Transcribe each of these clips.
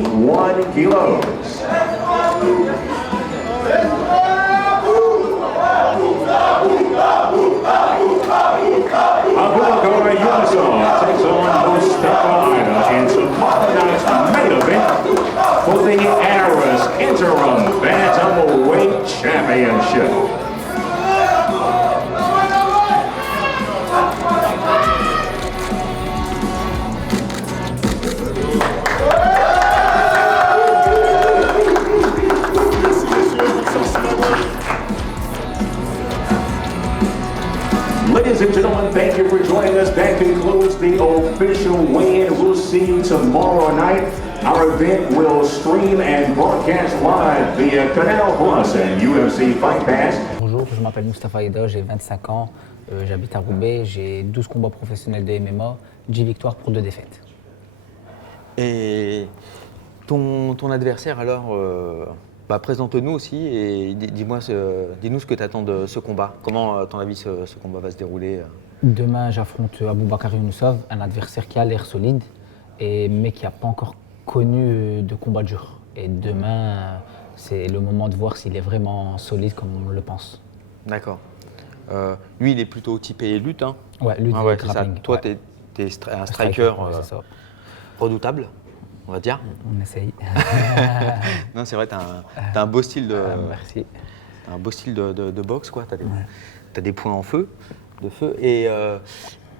1 kilos. Abubakar Yunusov takes on Mustafa Aida in tomorrow night's main event for the Aris Interim Bantamweight Championship. Ladies and gentlemen, thank you for joining us. That concludes the official weigh-in. We'll see you tomorrow night. Our event will stream and broadcast live via Canal Plus and UFC Fight Pass. Bonjour, je m'appelle Mustafa Aida, j'ai 25 ans, j'habite à Roubaix, j'ai 12 combats professionnels de MMA, 10 victoires pour 2 défaites. Et ton adversaire alors, présente-nous aussi et dis-nous ce que tu attends de ce combat. Comment, à ton avis, ce combat va se dérouler? Demain, j'affronte Abubakar Yunusov, un adversaire qui a l'air solide, mais qui n'a pas encore connu de combat dur. Et demain, c'est le moment de voir s'il est vraiment solide comme on le pense. D'accord. Lui, il est plutôt typé lutte. Hein. Ouais, lutte et grappling. Toi, ouais. tu es un striker redoutable, on va dire. On essaye. Non, c'est vrai, tu as un beau style de, merci. un beau style de boxe, quoi. Tu as des points de feu. Et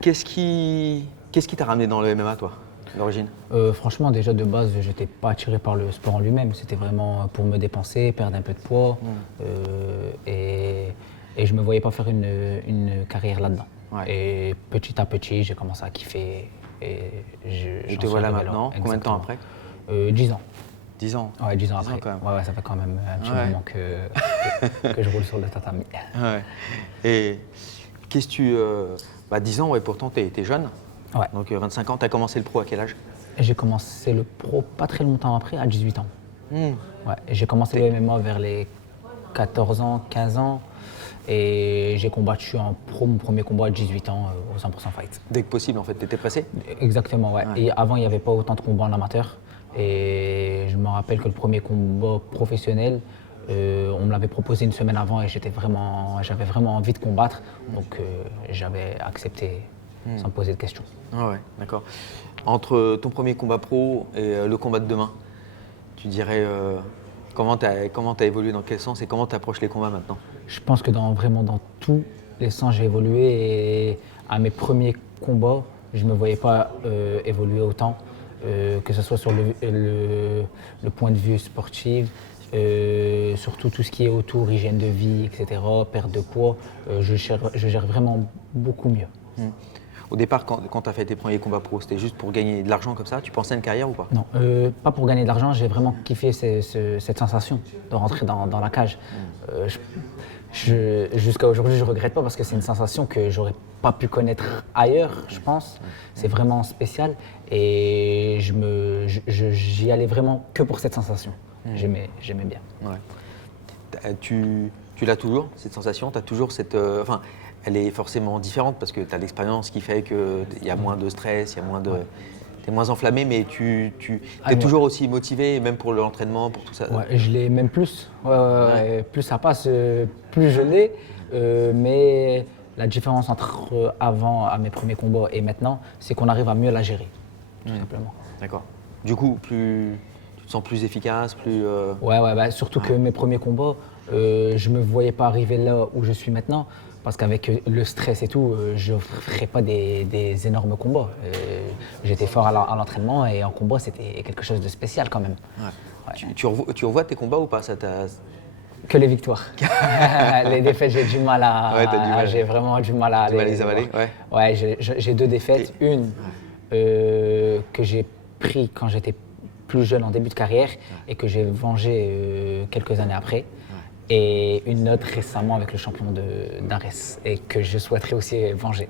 qu'est-ce qui t'a ramené dans le MMA, toi, d'origine? Franchement, déjà de base, je n'étais pas attiré par le sport en lui-même. C'était vraiment pour me dépenser, perdre un peu de poids. Et je ne me voyais pas faire une carrière là-dedans. Ouais. Et petit à petit, j'ai commencé à kiffer. Et te voilà maintenant, combien de temps après 10 ans. 10 ans. Ouais, 10 ans après. Quand même. Ouais, ça fait quand même un petit moment que je roule sur le tatami. Ouais. Et qu'est-ce que tu... 10 ans, ouais, pourtant, tu es jeune. Ouais. Donc 25 ans, tu as commencé le pro à quel âge? J'ai commencé le pro pas très longtemps après, à 18 ans. Ouais. J'ai commencé le MMA vers les 14 ans, 15 ans. Et j'ai combattu en pro, mon premier combat à 18 ans au 100% Fight. Dès que possible, en fait, tu étais pressé? Exactement, ouais. Et avant, il n'y avait pas autant de combats en amateur. Et je me rappelle que le premier combat professionnel, on me l'avait proposé une semaine avant et j'avais vraiment envie de combattre. Donc j'avais accepté sans poser de questions. Ah ouais, d'accord. Entre ton premier combat pro et le combat de demain, tu dirais comment tu as évolué, dans quel sens et comment tu approches les combats maintenant? Je pense que vraiment dans tous les sens, j'ai évolué. Et à mes premiers combats, je ne me voyais pas évoluer autant, que ce soit sur le point de vue sportif, surtout tout ce qui est autour, hygiène de vie, etc., perte de poids. Je gère vraiment beaucoup mieux. Au départ, quand tu as fait tes premiers combats pro, c'était juste pour gagner de l'argent comme ça? Tu pensais à une carrière ou pas? Non, pas pour gagner de l'argent. J'ai vraiment kiffé cette sensation de rentrer dans la cage. Jusqu'à aujourd'hui, je ne regrette pas parce que c'est une sensation que j'aurais pas pu connaître ailleurs, je pense. C'est vraiment spécial et j'y allais vraiment que pour cette sensation. J'aimais bien. Ouais. Tu l'as toujours, cette sensation? Tu as toujours cette... elle est forcément différente parce que tu as l'expérience qui fait qu'il y a moins de stress, il y a moins de... Tu es moins enflammé, mais tu es toujours aussi motivé, même pour l'entraînement, pour tout ça? Ouais, je l'ai même plus. Plus ça passe, plus je l'ai. Mais la différence entre avant, à mes premiers combats, et maintenant, c'est qu'on arrive à mieux la gérer, tout simplement. D'accord. Du coup, tu te sens plus efficace, plus... Ouais, surtout que mes premiers combats, je ne me voyais pas arriver là où je suis maintenant. Parce qu'avec le stress et tout, je ne ferais pas des énormes combats. J'étais fort à l'entraînement et en combat, c'était quelque chose de spécial quand même. Ouais. Ouais. Tu revois tes combats ou pas? Que les victoires. Les défaites, j'ai du mal à... j'ai vraiment du mal à les avaler. Ouais, j'ai 2 défaites. Une que j'ai pris quand j'étais plus jeune en début de carrière et que j'ai vengé quelques années après. Et une autre récemment avec le champion d'Ares et que je souhaiterais aussi venger.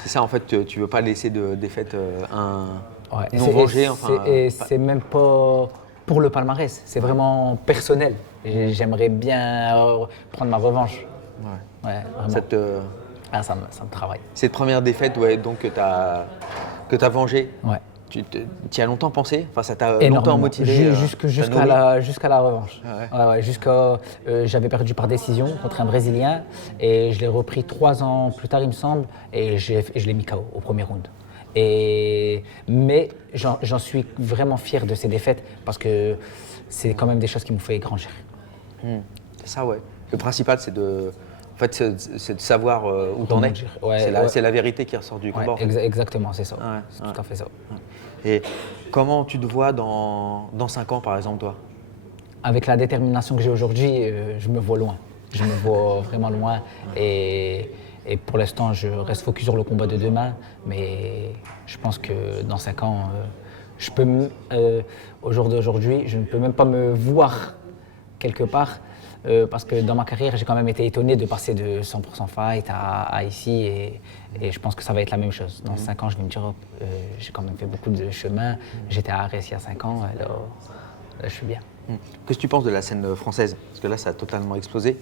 C'est ça, en fait, tu ne veux pas laisser de défaite non vengée. C'est même pas pour le palmarès, c'est vraiment personnel. J'aimerais bien prendre ma revanche. Ouais, vraiment. Ça me travaille. Cette première défaite donc, que tu as vengée, Tu y as longtemps pensé? Enfin, ça t'a Énormément. longtemps motivé? Jusqu'à la revanche. J'avais perdu par décision contre un Brésilien et je l'ai repris 3 ans plus tard, il me semble, et je l'ai mis KO au premier round. Mais j'en suis vraiment fier de ces défaites parce que c'est quand même des choses qui m'ont fait grandir. C'est ça, ouais. Le principal, c'est de savoir où t'en es. Ouais, c'est la vérité qui ressort du combat. en fait. Exactement, c'est ça. Ouais, C'est ouais. tout à fait ça. Et comment tu te vois dans 5 ans, par exemple, toi? Avec la détermination que j'ai aujourd'hui, je me vois loin. Je me vois vraiment loin. Et pour l'instant, je reste focus sur le combat de demain. Mais je pense que dans 5 ans, au jour d'aujourd'hui, je ne peux même pas me voir quelque part. Parce que dans ma carrière, j'ai quand même été étonné de passer de 100% fight à ici. Et je pense que ça va être la même chose. Dans 5 ans, je vais me dire, j'ai quand même fait beaucoup de chemin. J'étais à Arès il y a 5 ans. Alors, là, je suis bien. Qu'est-ce que tu penses de la scène française? Parce que là, ça a totalement explosé.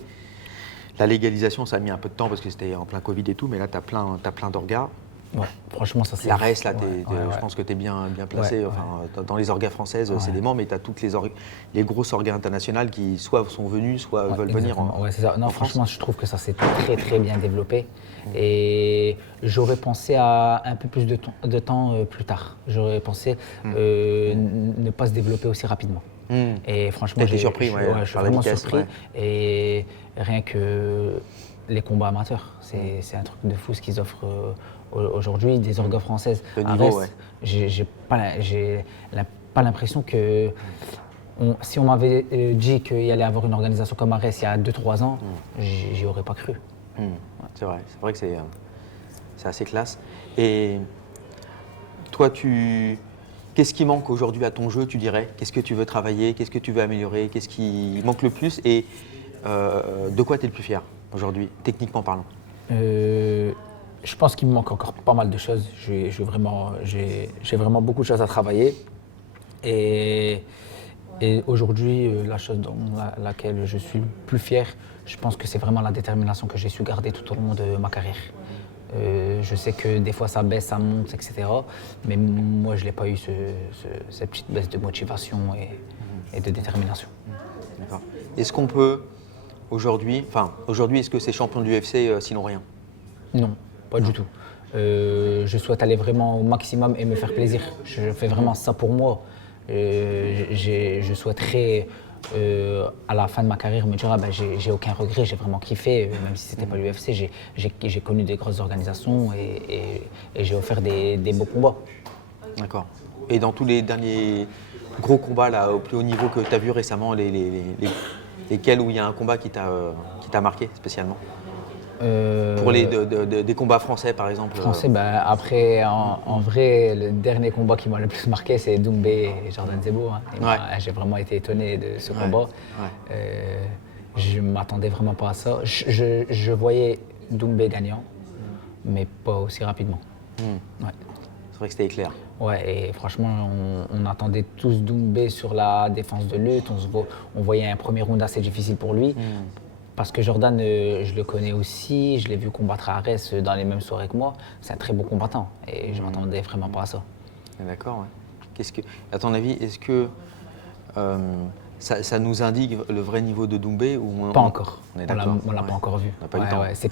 La légalisation, ça a mis un peu de temps parce que c'était en plein Covid et tout, mais là, tu as plein d'orgas. Ouais, franchement, ça c'est. L'Arès, là, ouais. je pense que tu es bien placé. Ouais, Enfin, dans les orgas françaises, c'est des membres, mais tu as toutes les grosses orgas internationales qui soit sont venues, soit veulent venir c'est ça. Non, en France. franchement, je trouve que ça s'est très très bien développé. Et j'aurais pensé à un peu plus de temps plus tard. J'aurais pensé ne pas se développer aussi rapidement. Et franchement, T'as été surpris, je suis par la vraiment vitesse, surpris. ouais. Et rien que les combats amateurs, c'est un truc de fou ce qu'ils offrent aujourd'hui, des orgas françaises. Le niveau, Arès, j'ai pas l'impression que si on m'avait dit qu'il y allait avoir une organisation comme Arès il y a 2-3 ans, j'y aurais pas cru. C'est vrai que c'est assez classe. Et toi, qu'est-ce qui manque aujourd'hui à ton jeu, tu dirais? Qu'est-ce que tu veux travailler? Qu'est-ce que tu veux améliorer? Qu'est-ce qui manque le plus? Et de quoi tu es le plus fier aujourd'hui, techniquement parlant? Je pense qu'il me manque encore pas mal de choses. J'ai vraiment beaucoup de choses à travailler. Et aujourd'hui, la chose dans laquelle je suis le plus fier, je pense que c'est vraiment la détermination que j'ai su garder tout au long de ma carrière. Je sais que des fois ça baisse, ça monte, etc. Mais moi, je n'ai pas eu cette petite baisse de motivation et de détermination. D'accord. Est-ce qu'on peut aujourd'hui, est-ce que ces champions de l'UFC sinon rien? Non, pas du tout. Je souhaite aller vraiment au maximum et me faire plaisir. Je fais vraiment ça pour moi. Je souhaiterais, à la fin de ma carrière, me dire j'ai aucun regret, j'ai vraiment kiffé, même si c'était pas l'UFC. J'ai connu des grosses organisations et j'ai offert des beaux combats. D'accord. Et dans tous les derniers gros combats là, au plus haut niveau que tu as vu récemment, lesquels où il y a un combat qui t'a marqué spécialement? Pour des combats français par exemple? Français, après, en vrai, le dernier combat qui m'a le plus marqué, c'est Doumbé et Jordan Zebo. J'ai vraiment été étonné de ce combat. Je ne m'attendais vraiment pas à ça. Je voyais Doumbé gagnant, mais pas aussi rapidement. C'est vrai que c'était éclair. Ouais, et franchement, on attendait tous Doumbé sur la défense de lutte. On voyait un premier round assez difficile pour lui. Parce que Jordan, je le connais aussi, je l'ai vu combattre à Arès dans les mêmes soirées que moi. C'est un très beau combattant et je ne m'attendais vraiment pas à ça. D'accord, ouais. À ton avis, est-ce que ça nous indique le vrai niveau de Doumbé ou Pas encore. On est d'accord. On l'a pas encore vu. On n'a pas eu le temps. C'est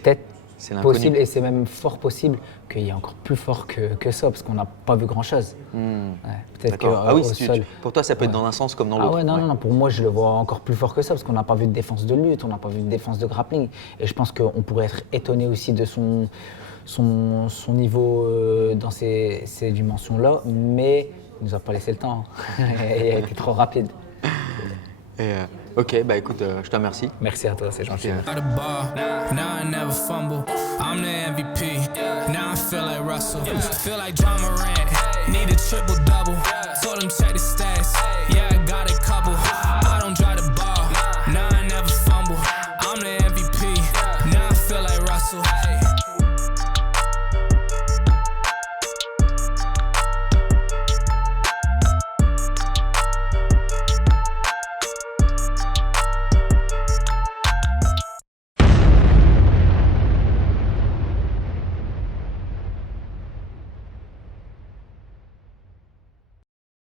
peut-être C'est possible et c'est même fort possible qu'il y ait encore plus fort que ça parce qu'on n'a pas vu grand-chose. Peut-être que oui, sol. pour toi, ça peut être dans un sens comme dans l'autre. Non, pour moi, je le vois encore plus fort que ça parce qu'on n'a pas vu de défense de lutte, on n'a pas vu de défense de grappling. Et je pense qu'on pourrait être étonné aussi de son niveau dans ces dimensions-là, mais il ne nous a pas laissé le temps. Il a été trop rapide. Ok, écoute, je te remercie. Merci à toi, c'est gentil. Out of bar, now I never fumble. I'm the MVP, now I feel like Russell. Feel like John Morant, need a triple double. Told him check the stats.